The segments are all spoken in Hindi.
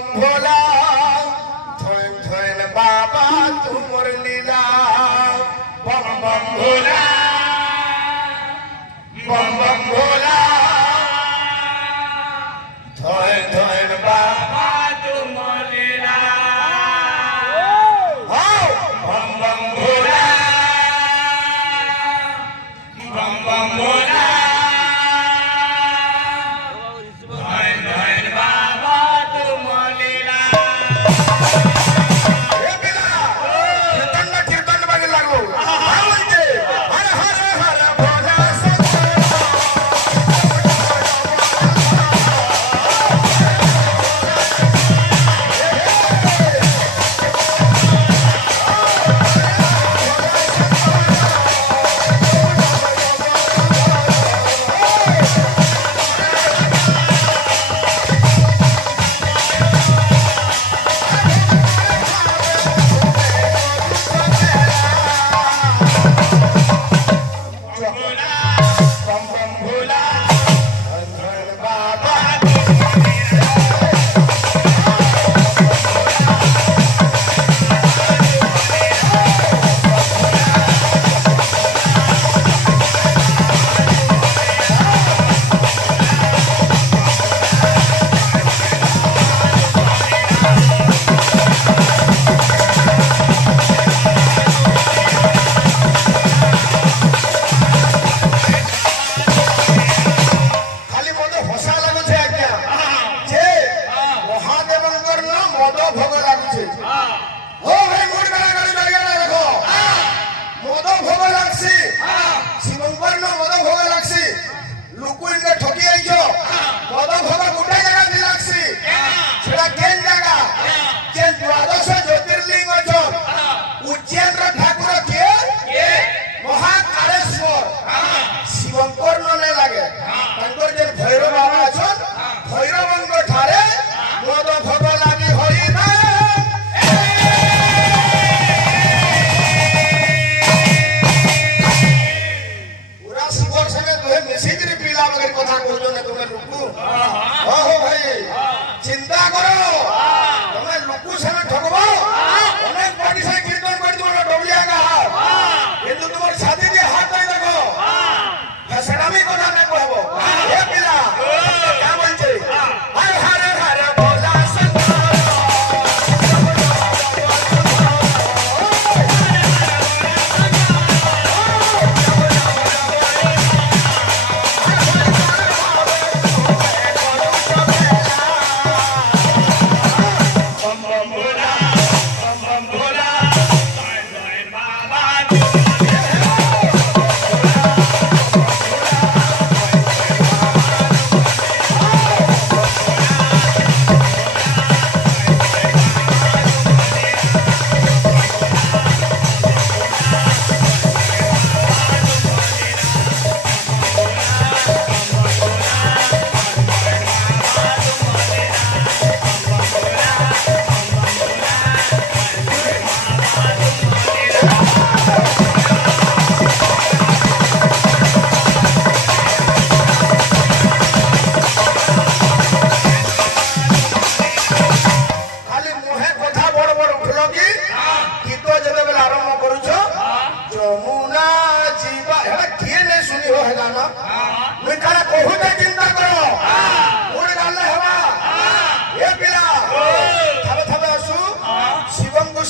बम भोला धोइन धोइन बाबा तुमर लीला बम बम भोला धोइन धोइन बाबा तुमर लीला बम बम भोला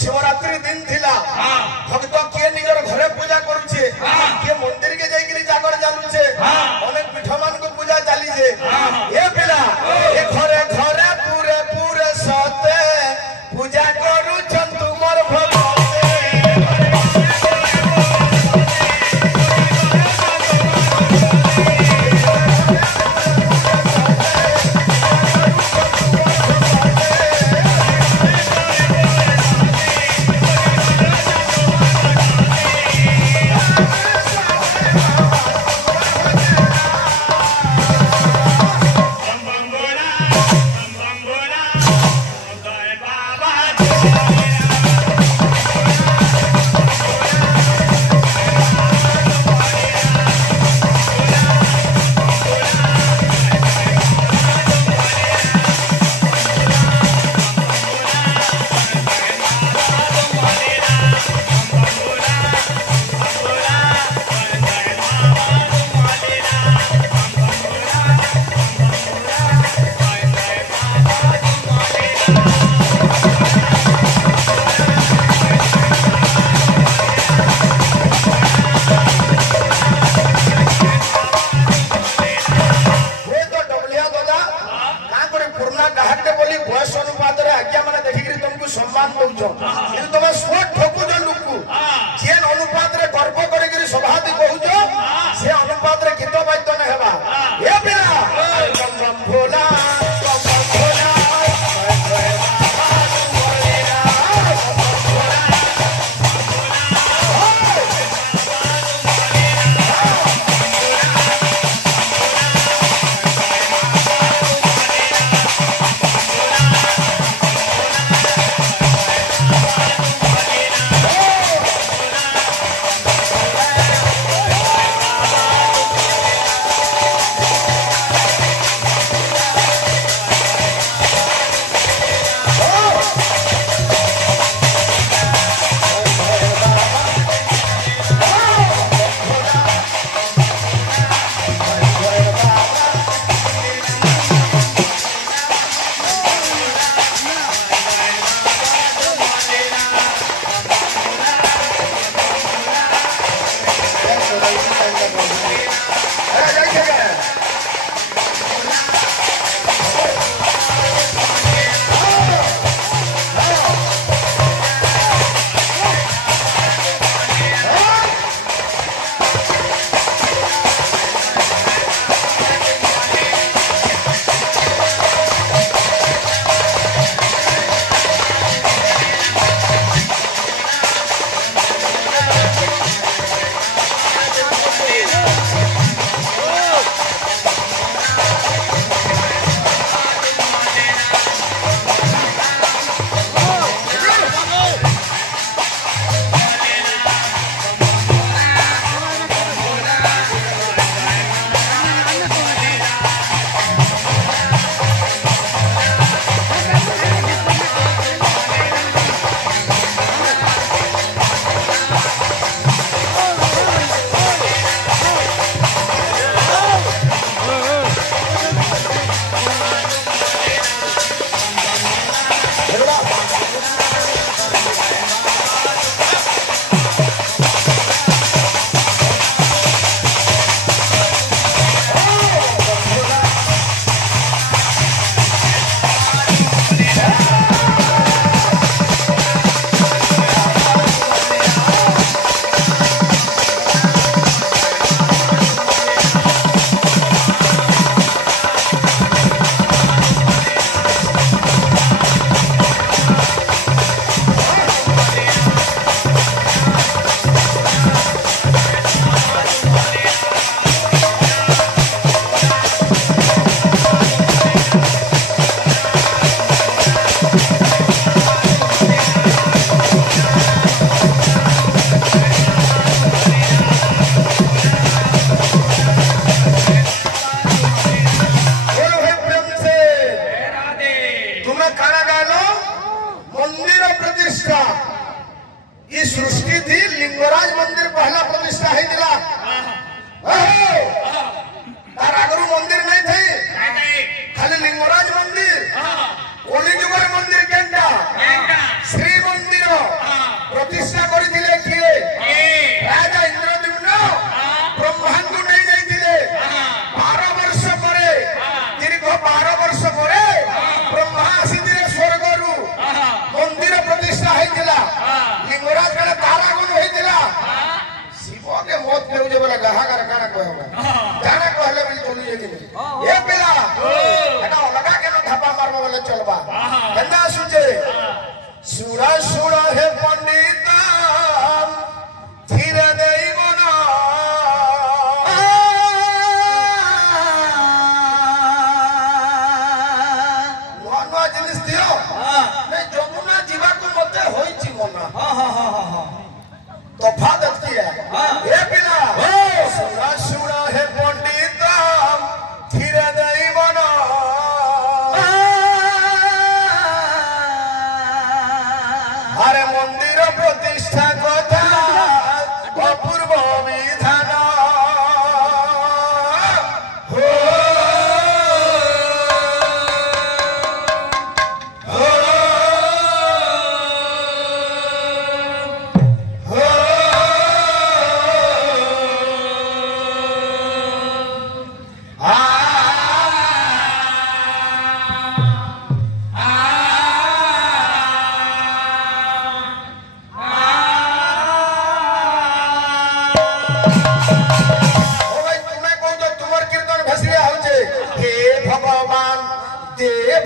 शिवरात्रि दिन थिला भक्त के निजर घरे पूजा करूछे के मंदिर के जाई के जागर जालुछे अनेक पीठ मान को पूजा चाली जे ए पिला ए घरे घरे पूरे पूरे सते पूजा करूछन तुमर भगवान पुराना गाहकटे बोली बयस अनुपात रे आज्ञा माने देखि तुमको सम्मान दउछो किंतु तुम स्व ठोकु जो लुकु जेन अनुपात रे गर्व करे गिरी सभाति कहूछो से अनुपात रे गीत बाद्य न हेबा ए पिला बम बम भोला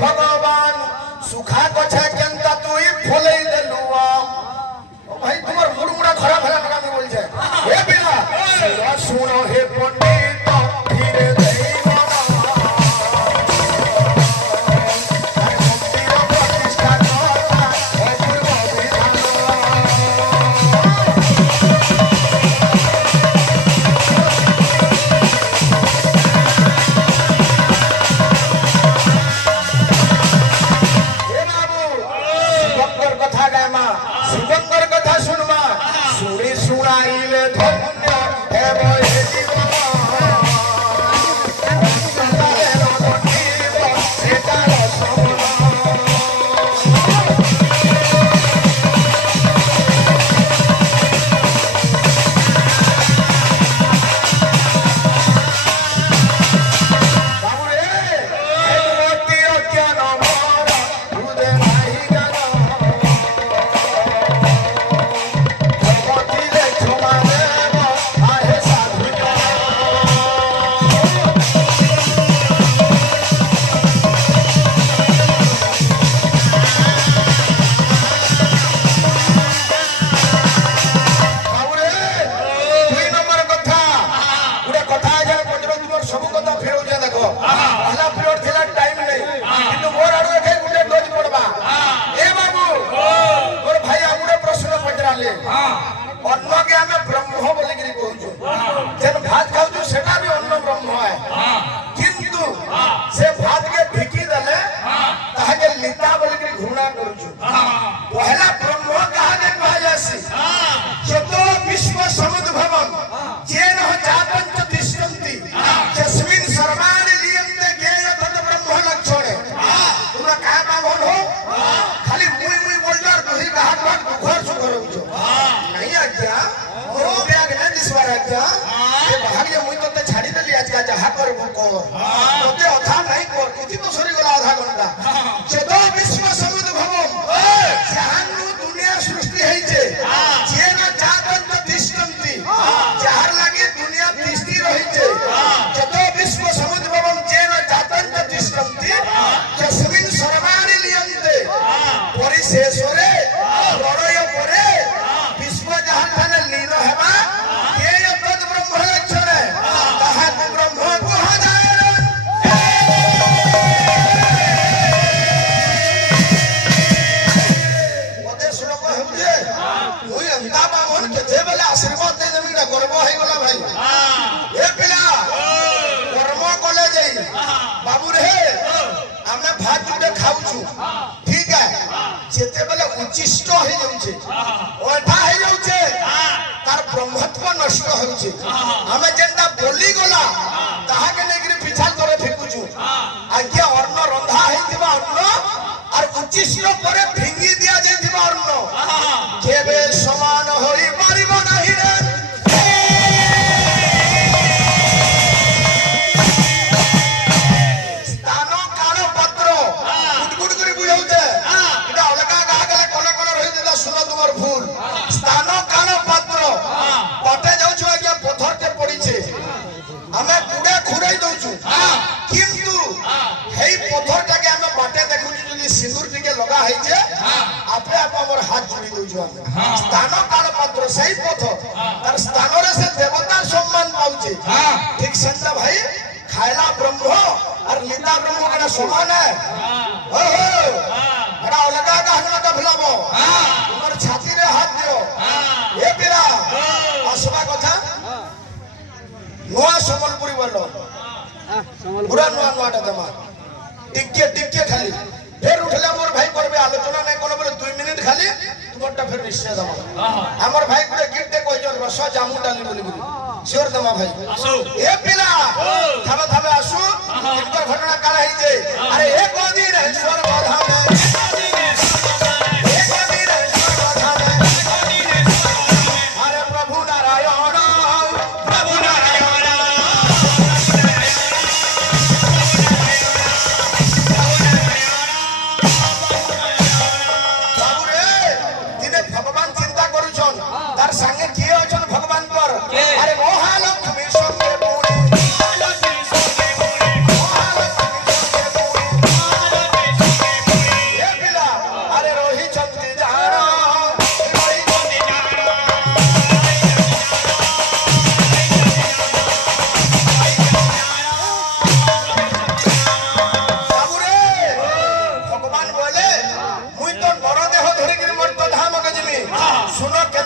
भगवान सुखा गछा केनता तुई फले देलुआ ओ भाई तुम्हार मुड़मुड़ा खराब है लगा में बोल जाए हे बिना सुनो हे पंडित धीरे धीरे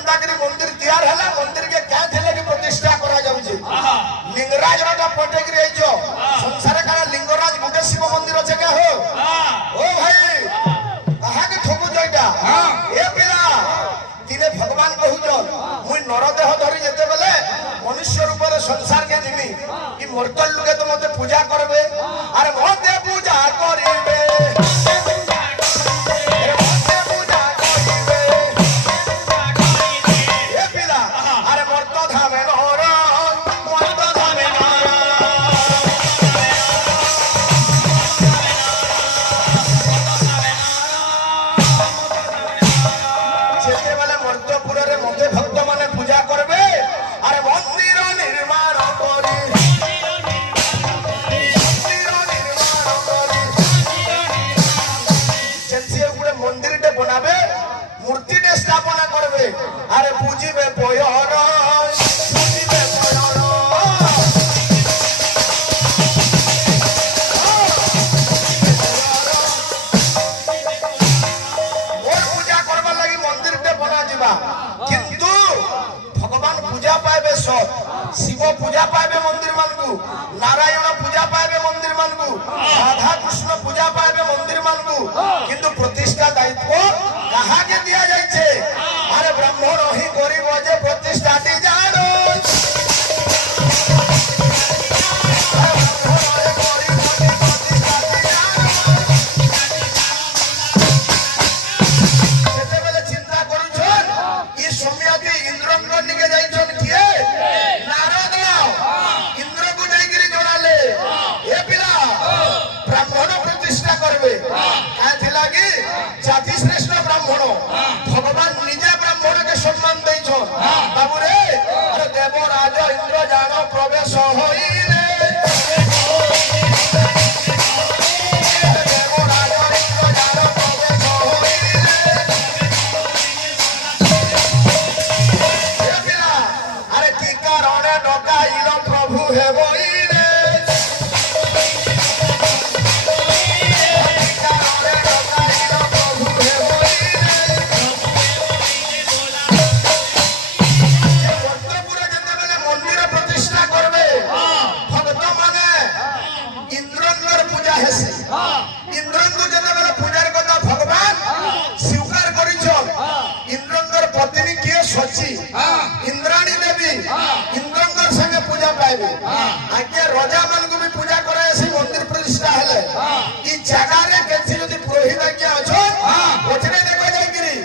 एंता करी मंदिर तैयार हला मंदिर के क्या थे कि प्रतिष्ठा करा जाउ जे लिंगराज राजा पटे गिरे जो संसार का लिंगराज गुटे शिव मंदिर আছে क्या हो ओ भाई कहा के ठोकु जइटा ए पिला तिने भगवान कहू जो मुई नरदेह धरी जेते बेले मनुष्य रूप रे संसार के जिमी ई मर्तल लोके तो मते पूजा करबे अरे मते पूजा करिबे अरे पूजी में पोयोरा पूजी में पोयोरा और पूजा करबा लागि मंदिर ते बना जिबा किंतु भगवान पूजा पाइबे सब शिव पूजा पाइबे मंदिर मानकु नारायण पूजा पाइबे मंदिर मानकु राधा कृष्ण पूजा पाइबे मंदिर मानकु किंतु प्रतिष्ठा दायित्व कहा के दिया जाय छे अरे ब्राह्मण ही गरीब जे प्रतिष्ठा दी जानो सेते बेले चिंता करू छन ई सोम्याती इंद्रंग निके जाई छन किए नारद इंद्र को जाई गिरी जोड़ाले ए पिला ब्राह्मण प्रतिष्ठा करबे का थिला कि जाति श्रेष्ठ ब्राह्मण भगवान निजे ब्राह्मण के सम्मान दै छो बाबू रे अरे देवराज इंद्र जानो प्रवेश होई रे देवराज इंद्र जानो प्रवेश होई रे पिला अरे की कारणे डकाइलो प्रभु हे होई रे इंद्राणी देवी इंद्रंगर संगे पूजा पाइबे आगे राजा मान को भी पूजा करे से मंदिर प्रतिष्ठा हेले ई जगह रे केछि जदी पुरोहित आज्ञा अछो ओछरे देखो जाई गिरी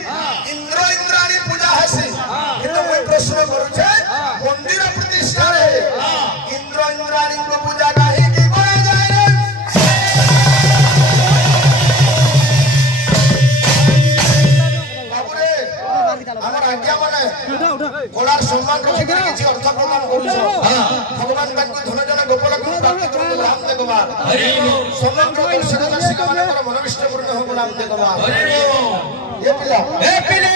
इंद्र इंद्राणी पूजा हसी किंतु कोई प्रश्न करू छे मंदिर प्रतिष्ठा रे इंद्र इंद्राणी को पूजा काहे की करे जाय रे बाबू रे हमर आज्ञा माने कोलार सम्मान रखि करी किछि अर्थ प्रदान करू भगवान ताकू धन जन गोपाल को प्राप्त करु रामदेव कुमार हरि बोल समग्र दर्शक दर्शिक मानकर मनोविष्ट पूर्ण हो रामदेव कुमार हरि बोल ए पिला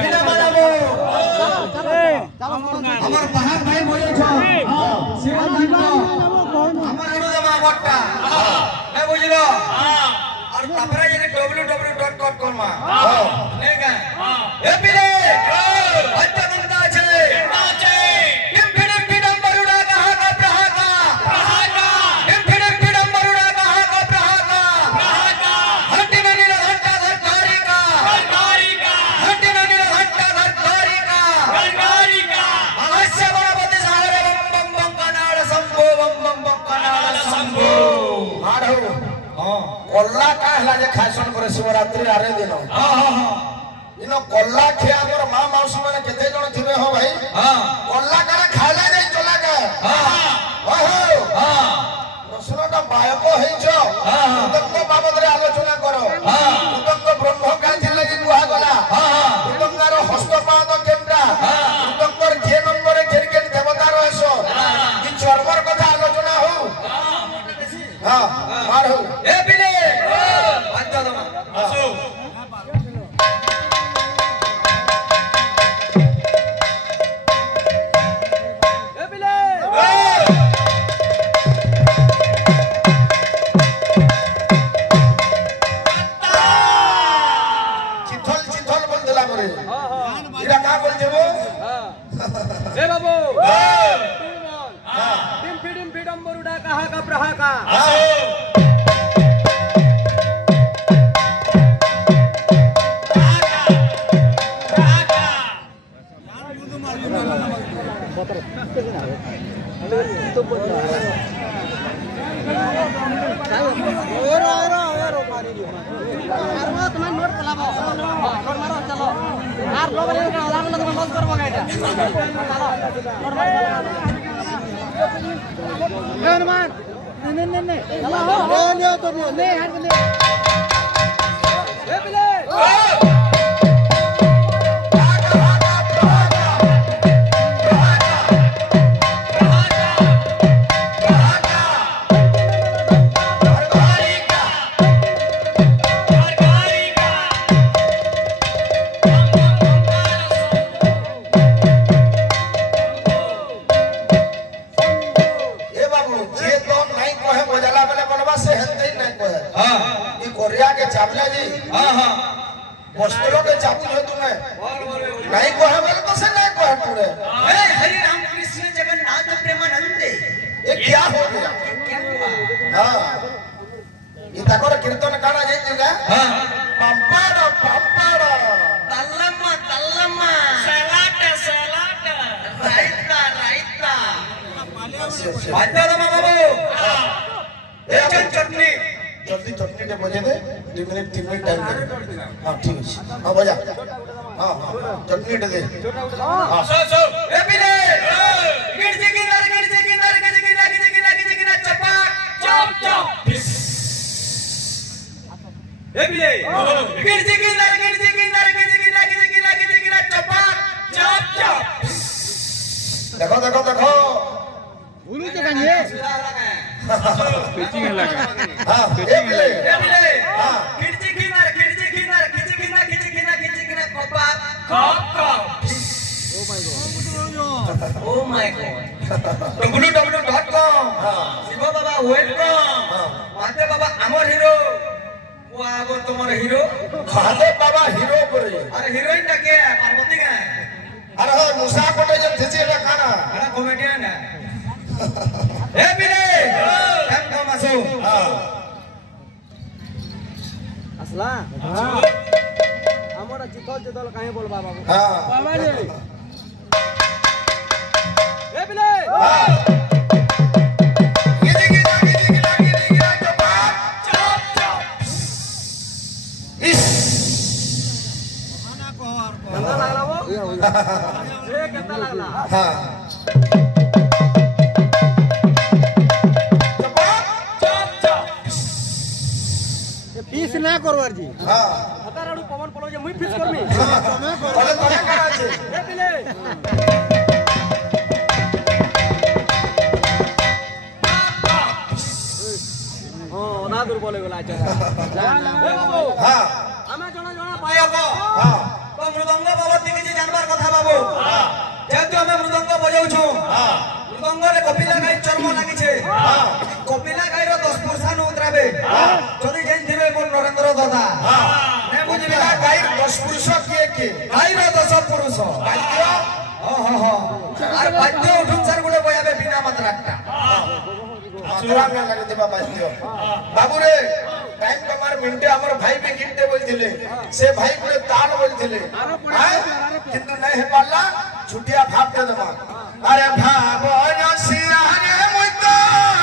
बिना मानबो हमर बहार भाई बोले छ शिव भाई हमर अनुदमा बट्टा ए बुझलो और तापरा ये www.com मा ने का ए पिले अत्यनंता छे पिडम बरुडा कहा का प्रहाका पिडम बरुडा कहा का प्रहाका हट्टी में नीला घंटा घरकारी का हट्टी में नीला घंटा घरकारी का अवश्य गणपति सारे बम बम कनाल संभो बम कनाल संभो मारो कोल्ला का हला जे खासन करे शिवरात्रि आरे दिन इनो कोल्ला खे हमर मां मौसी माने केते जण थिबे हो भाई कोल्ला करे खाइला नै चला के ओहो प्रश्नटा बायको हेइ छ उतंग बाबद रे आलोचना करो उतंग ब्रह्म का थिले कि कुहा गला उतंगार हस्तपाद केमरा उतंगर जे नंबरे केरकेन देवता रहसो इ चर्मर कथा आलोचना हो हां मार हो ए बिले अच्छा दमा असो ए बिले लोड पलाबो लोड मारो चलो আর লোড রে আলাদা আলাদা লস করব গাইটা চলো লোড মারো এ হনুমান নে চলো ও নিও তো নে হাত নে এ বিলে चावला जी हां हां वस्त्रों के चावल हो तुम्हें नहीं को है बोले तो से नहीं को है पूरे हे हरि राम कृष्ण जगन्नाथ प्रेमानंद ये क्या हो गया क्या हुआ हां ये तकोर कीर्तन काना जाई जगह हां पंपाड़ा तल्लम्मा सलाट राइता बाजा बाबू ए चटनी जल्दी चटनी के बजे दे 2 मिनट 3 मिनट टाइम दे हां ठीक है हां बजा हां चटनी दे हां सो ए बिले गिरजे किनार चपाक चप ए बिले गिरजे किनार चपाक चप देखो उनु के कानिए पिचिंग लगा हां पिचिंग लगा हां खिड़की किनार कपाक कप oh my God www.com Shiv Baba welcome माते बाबा अमर हीरो वो आगो तुम्हारे हीरो माते बाबा हीरो करे अरे हीरोइन का क्या है पार्वती का है अरे हो मुसा कोटे जब थेचेला खाना बड़ा कॉमेडियन है ए बिले हम का मासो हां असला हमरा जितल काहे बोलबा बाबू हां बाबा रे ए बिले गिरा चपाक इस केतना लागला वो ए केतना लागला हां फीस ना करवार जी हां हताराडू पवन पलो जे मुई फीस करमी बोले तोरा करा छे ए बिले ओ ना दूर बोले गला आचा ए बाबू हां ଆମେ ଜଣା ପାଇବ हां ତ ମୃଦଙ୍ଗ ବାବତି କିଛି ଜାଣିବାର କଥା ବାବୁ ଯେହେତୁ ଆମେ ମୃଦଙ୍ଗ ବଜାଉଛୁ ମୃଦଙ୍ଗରେ କପିଲା ଗାଈ ଚର୍ମ ଲାଗିছে କପିଲା ଗାଈର 10 ପୁରୁଷାନୁ ଉତରାବେ ଯଦି ଜାଣିଥିବେ ମୋର ନରେନ୍ଦ୍ର ଦାଦା ନେ ବୁଝିବି बिना गाय 10 पुरुष के ଗାଈର 10 ପୁରୁଷ बाल्य আর বাদ্য উঠুন স্যার গুলো বজাবে বিনা মাত্রাটা मात्रा में लगे देबा बाल्य बाबू रे टाइम कमार मिनटे हमर भाई भी गिनते बोलथिले से भाई पुरे ताल बोलथिले किंतु नहीं हे पाला छुटिया भाग के दमा अरे भाबो न सिया